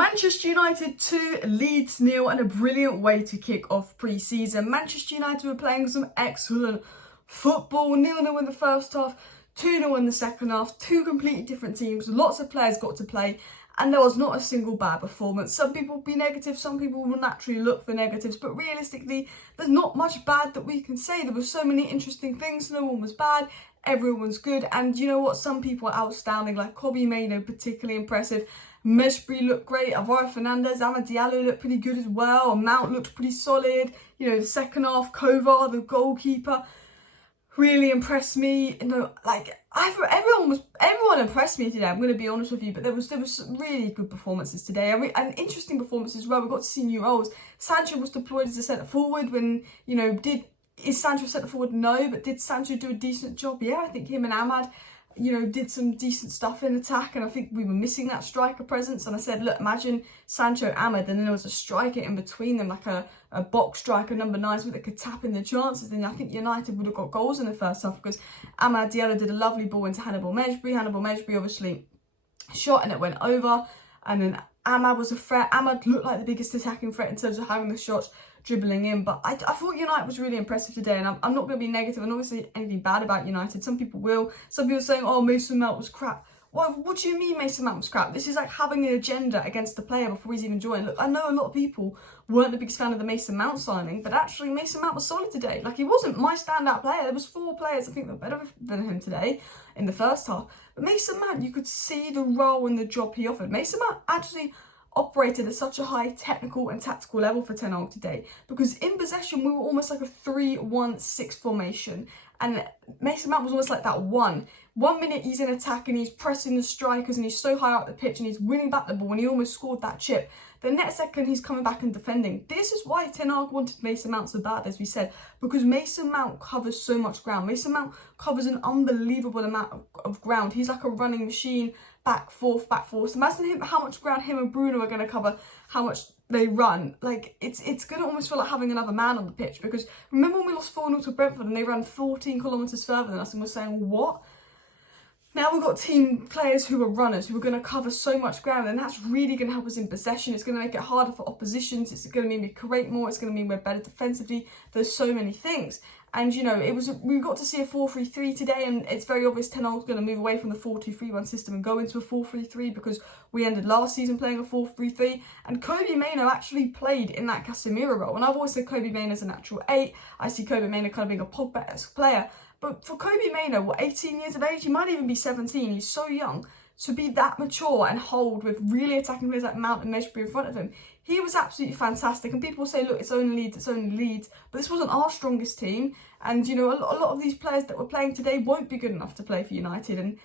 Manchester United 2, Leeds 0, and a brilliant way to kick off pre-season. Manchester United were playing some excellent football, 0-0 in the first half, 2-0 in the second half, two completely different teams, lots of players got to play, and there was not a single bad performance. Some people will be negative, some people will naturally look for negatives, but realistically, there's not much bad that we can say. There were so many interesting things, no one was bad, everyone's good, and you know what, some people are outstanding, like Kobbie Mainoo, particularly impressive. Mejbri looked great, Diallo looked pretty good as well, Mount looked pretty solid, you know, the second half, Kovar, the goalkeeper, really impressed me. You know, like everyone impressed me today, I'm going to be honest with you, but there was some really good performances today, and interesting performances as well. We got to see new roles. Sancho was deployed as a centre forward when, you know, is Sancho centre forward? No, but did Sancho do a decent job? Yeah, I think him and Ahmad, you know, did some decent stuff in attack, and I think we were missing that striker presence. And I said, look, imagine Sancho, Ahmad, and then there was a striker in between them, like a box striker, number 9, so that could tap in the chances. Then I think United would have got goals in the first half, because Ahmad Diallo did a lovely ball into Hannibal Mejbri obviously shot and it went over, and then Ahmad was a threat. Ahmad looked like the biggest attacking threat in terms of having the shots, dribbling in, but I thought United was really impressive today, and I'm not going to be negative and obviously anything bad about United. Some people will. Some people are saying, oh, Mason Mount was crap. Well, what do you mean Mason Mount was crap? This is like having an agenda against the player before he's even joined. Look, I know a lot of people weren't the biggest fan of the Mason Mount signing, but actually Mason Mount was solid today. Like, he wasn't my standout player. There was 4 players I think that were better than him today in the first half. But Mason Mount, you could see the role and the job he offered. Mason Mount actually operated at such a high technical and tactical level for Ten Hag today, because in possession we were almost like a 3-1-6 formation, and Mason Mount was almost like that 1 minute he's in attack and he's pressing the strikers and he's so high up the pitch and he's winning back the ball and he almost scored that chip. The next second he's coming back and defending. This is why Ten Hag wanted Mason Mount so bad, as we said, because Mason Mount covers so much ground. Mason Mount covers an unbelievable amount of ground. He's like a running machine, back forth. Imagine how much ground him and Bruno are going to cover, how much they run. Like, it's going to almost feel like having another man on the pitch, because remember when we lost 4-0 to Brentford and they ran 14 kilometres further than us, and we're saying, what? Now we've got team players who are runners, who are going to cover so much ground, and that's really going to help us in possession. It's going to make it harder for oppositions. It's going to mean we create more. It's going to mean we're better defensively. There's so many things. And, you know, we got to see a 4-3-3 today, and it's very obvious Ten Hag's going to move away from the 4-2-3-1 system and go into a 4-3-3, because we ended last season playing a 4-3-3, and Kobbie Mainoo actually played in that Casemiro role. And I've always said Kobbie Mainoo is a natural 8. I see Kobbie Mainoo kind of being a Pogba-esque player. But for Kobbie Mainoo, what, 18 years of age? He might even be 17. He's so young. To be that mature and hold with really attacking players like Mount and Mejbri in front of him, he was absolutely fantastic. And people say, look, it's only Leeds, but this wasn't our strongest team. And, you know, a lot of these players that were playing today won't be good enough to play for United, and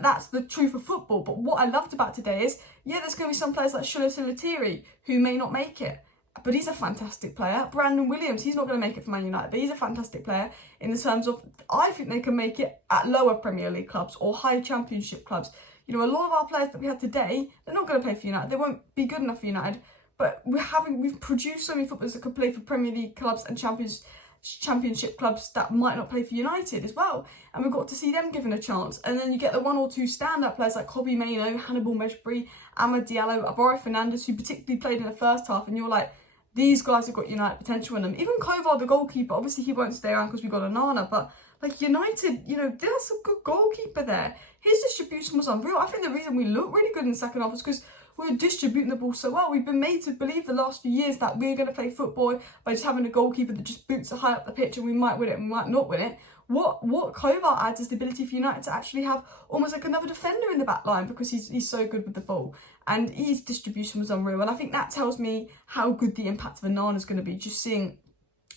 that's the truth of football. But what I loved about today is, yeah, there's going to be some players like Shola who may not make it, but he's a fantastic player. Brandon Williams, he's not going to make it for Man United, but he's a fantastic player in the terms of, I think they can make it at lower Premier League clubs or high Championship clubs. You know, a lot of our players that we had today, they're not going to play for United. They won't be good enough for United, but we've produced so many footballers that could play for Premier League clubs and Championship clubs that might not play for United as well, and we've got to see them given a chance. And then you get the 1 or 2 stand-up players like Kobbie Mainoo, Hannibal Mejbri, Diallo, Fernandes, who particularly played in the first half, and you're like, these guys have got United potential in them. Even Kovar, the goalkeeper, obviously he won't stay around because we got Onana, but like United, you know, there's a good goalkeeper there. His distribution was unreal. I think the reason we looked really good in the second half was because we were distributing the ball so well. We've been made to believe the last few years that we're going to play football by just having a goalkeeper that just boots it high up the pitch, and we might win it and we might not win it. What Kovar adds is the ability for United to actually have almost like another defender in the back line, because he's so good with the ball, and his distribution was unreal. And I think that tells me how good the impact of Onana is going to be, just seeing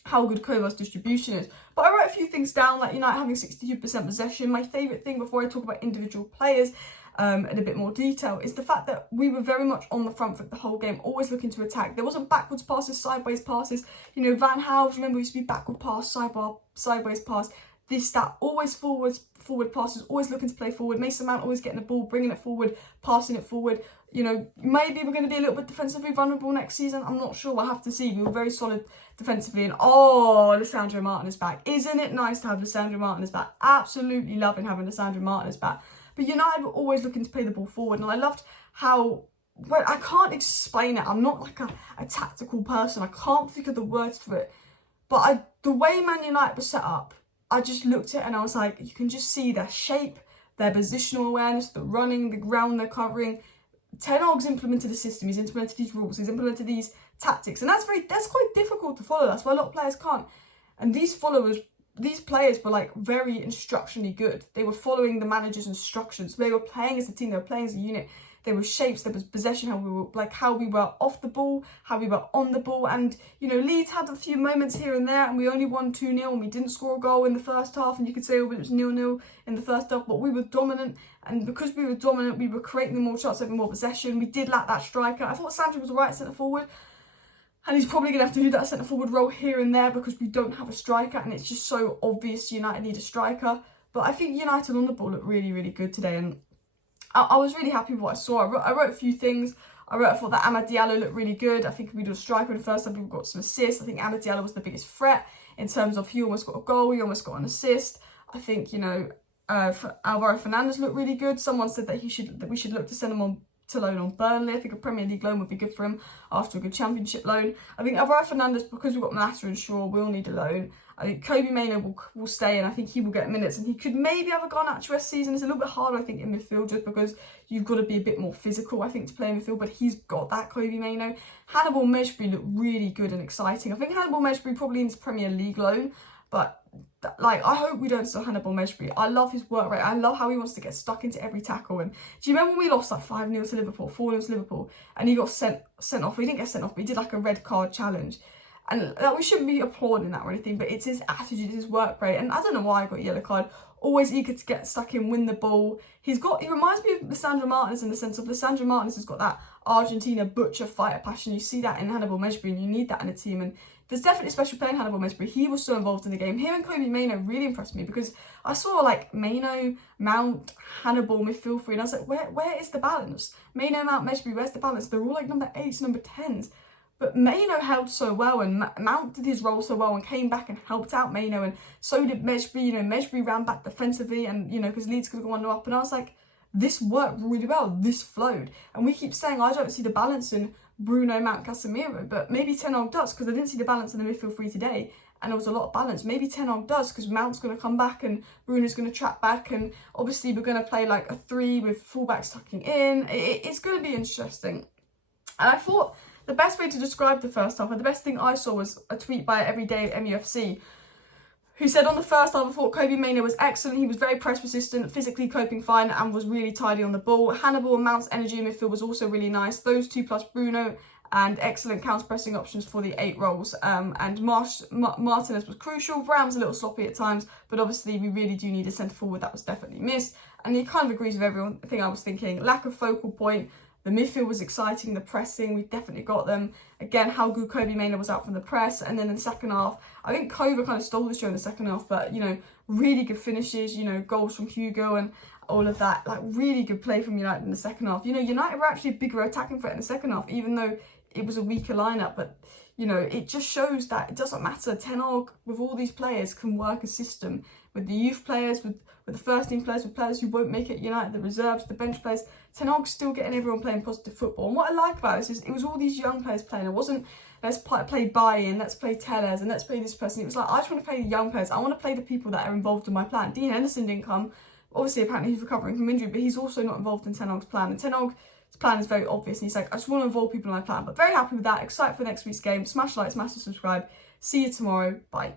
how good Kovar's distribution is. But I wrote a few things down, like United having 62% possession. My favourite thing, before I talk about individual players in a bit more detail, is the fact that we were very much on the front foot the whole game, always looking to attack. There wasn't backwards passes, sideways passes. You know, Van Gaal, remember, used to be backward pass, sideways pass, this, that, always forward passes, always looking to play forward. Mason Mount always getting the ball, bringing it forward, passing it forward. You know, maybe we're going to be a little bit defensively vulnerable next season. I'm not sure. We'll have to see. We were very solid defensively. And oh, Lisandro Martinez back. Isn't it nice to have Lisandro Martinez back? Absolutely loving having Lisandro Martinez back. But United were always looking to play the ball forward. And I loved how well, I can't explain it. I'm not like a tactical person. I can't think of the words for it. But the way Man United was set up, I just looked at it and I was like, you can just see their shape, their positional awareness, the running, the ground they're covering. Ten Hag's implemented a system, he's implemented these rules, he's implemented these tactics, and that's quite difficult to follow. That's why a lot of players can't. And these players were like very instructionally good. They were following the manager's instructions. They were playing as a team, they were playing as a unit. There was shapes, there was possession, how we were off the ball, how we were on the ball. And, you know, Leeds had a few moments here and there and we only won 2-0 and we didn't score a goal in the first half. And you could say, oh, but it was 0-0 in the first half, but we were dominant. And because we were dominant, we were creating more shots, having more possession. We did lack that striker. I thought Sancho was the right centre forward. And he's probably going to have to do that centre forward role here and there because we don't have a striker. And it's just so obvious United need a striker. But I think United on the ball looked really, really good today. And I was really happy with what I saw. I wrote a few things. I thought that Diallo looked really good. I think we did a striker in the first time. We got some assists. I think Diallo was the biggest threat in terms of he almost got a goal. He almost got an assist. I think, you know, Alvaro Fernandez looked really good. Someone said that we should look to send him on to loan on Burnley. I think a Premier League loan would be good for him after a good Championship loan. I think Alvaro Fernandez, because we've got Mata and Shaw, we'll need a loan. I think Kobbie Mainoo will stay and I think he will get minutes and he could maybe have a Garnacho this season. It's a little bit harder, I think, in midfield just because you've got to be a bit more physical, I think, to play in midfield, but he's got that, Kobbie Mainoo. Hannibal Mejbri looked really good and exciting. I think Hannibal Mejbri probably needs Premier League loan, but like, I hope we don't sell Hannibal Mejbri. I love his work rate. I love how he wants to get stuck into every tackle. And do you remember when we lost like 5-0 to Liverpool, 4-0 to Liverpool, and he got sent off? He didn't get sent off, but he did like a red card challenge. And we shouldn't be applauding that or anything, but it's his attitude, his work rate. And I don't know why I got a yellow card. Always eager to get stuck in, win the ball. He reminds me of Lisandro Martinez in the sense of Lisandro Martinez has got that Argentina butcher fighter passion. You see that in Hannibal Mejbri and you need that in a team. And there's definitely a special player in Hannibal Mejbri. He was so involved in the game. Him and Kobbie Mainoo really impressed me because I saw like Mainoo, Mount, Hannibal, midfield three, and I was like, where is the balance? Mainoo, Mount, Mejbri, where's the balance? They're all like number 8s, number 10s. But Mainoo held so well and Mount did his role so well and came back and helped out Mainoo, and so did Mejbri. You know, Mejbri ran back defensively and, you know, because Leeds could have gone 1-0 up, and I was like, this worked really well, this flowed. And we keep saying, I don't see the balance in Bruno, Mount, Casemiro, but maybe Ten Hag does, because I didn't see the balance in the midfield three today and there was a lot of balance. Maybe Ten Hag does, because Mount's going to come back and Bruno's going to track back, and obviously we're going to play like a 3 with fullbacks tucking in. It's going to be interesting. And I thought the best way to describe the first half, and the best thing I saw, was a tweet by Everyday MUFC, who said on the first half, I thought Kobbie Mainoo was excellent. He was very press resistant, physically coping fine, and was really tidy on the ball. Hannibal and Mount's energy in midfield was also really nice. Those two plus Bruno, and excellent counter-pressing options for the 8 roles. And Martinez was crucial. Varane a little sloppy at times, but obviously we really do need a centre forward. That was definitely missed. And he kind of agrees with everything I was thinking. Lack of focal point. The midfield was exciting, the pressing, we definitely got them. Again, how good Kobbie Mainoo was out from the press. And then in the second half, I think Kovac kind of stole the show in the second half, but, you know, really good finishes, you know, goals from Hugo and all of that. Like, really good play from United in the second half. You know, United were actually a bigger attacking threat in the second half, even though it was a weaker lineup. But, you know, it just shows that it doesn't matter. Ten Hag, with all these players, can work a system with the youth players, with the first team players, with players who won't make it United, the reserves, the bench players. Ten Hag's still getting everyone playing positive football. And what I like about this is it was all these young players playing. It wasn't, let's play buy-in, let's play Tellers, and let's play this person. It was like, I just want to play the young players. I want to play the people that are involved in my plan. Dean Henderson didn't come. Obviously, apparently he's recovering from injury, but he's also not involved in Ten Hag's plan. And Ten Hag's plan is very obvious. And he's like, I just want to involve people in my plan. But very happy with that. Excited for next week's game. Smash like, smash the subscribe. See you tomorrow. Bye.